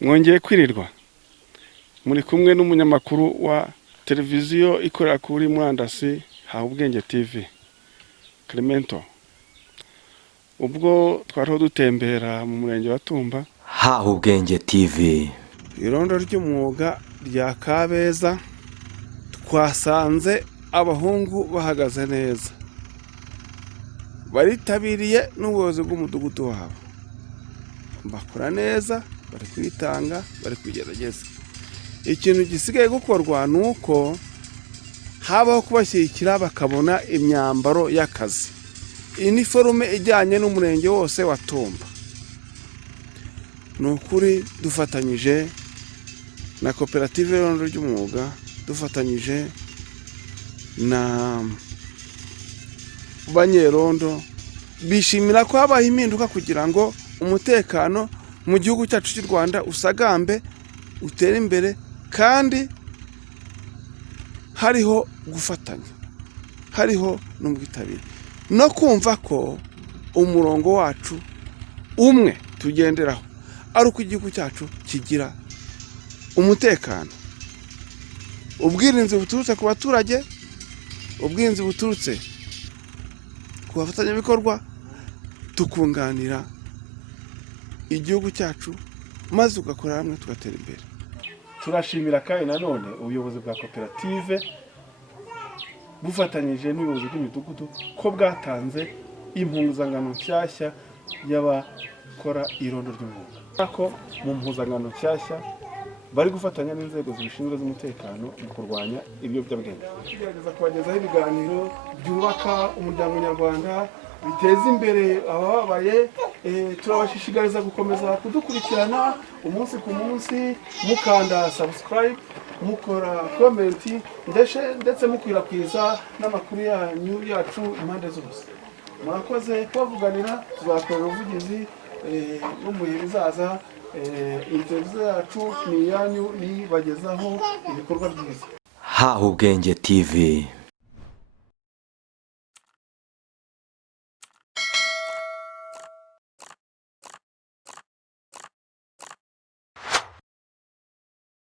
Mwongeye kwirirwa muri kumwe n'umunyamakuru wa televiziyo ikorera kuri murandasi Habubwenge TV Clemento. Ubwo twariho dutembera mu murenge wa Tumba, Habubwenge TV irondo ry'umwuga rya Kabeza, twasanze abahungu bahagaze neza, baritabiriye n'ubuyobozi bw'umudugudu wabo, bakora neza, bari kwitanga, bari kugerageza. Ikintu gisigaye gukorwa nuko habaho kubashyigikira bakabona imyambaro y'akazi, iniforume ijyanye n'umurenge wose wa Tumba. Nukuri dufatanyije na koperative irondo ry'umwuga, dufatanyije na banyerondo, bishimira ko habaho impinduka kugira ngo umutekano mu gihugu cyacu cy'u Rwanda usagambe, utere imbere, kandi hariho gufatanya, hariho n'ubwitabire no kumva ko umurongo wacu umwe tugenderaho ari uko igihugu cyacu kigira umutekano, ubwirinzi buturutse ku baturage, ubwirinzi buturutse ku bafatanyabikorwa, tukunganira igihugu cyacu maze ugakora hamwe tugatera imbere. Turashimira kandi nanone ubuyobozi bwa koperative bufatanyije n'ubuyobozi bw'imidugudu ko bwatanze impuzangano nshyashya y'abakora irondo ry'umwuga, ko mu mpuzangano nshyashya bari gufatanya n'inzego zibishinzwe z'umutekano mu kurwanya ibiyobyabwenge. Tugerageza kubagezaho ibiganiro byubaka umuryango nyarwanda, biteza imbere abababaye. Turabashishikariza gukomeza kudukurikirana umunsi ku munsi, mukanda subscribe, mukora comment, ndetse mukwirakwiza n'amakuru yanyu yacu impande zose. Murakoze kubavuganira, tuzakorera ubuvugizi no mu bihe bizaza. Televiziyo yacu ni iyanyu, nibagezaho ibikorwa byiza. Habubwenge TV.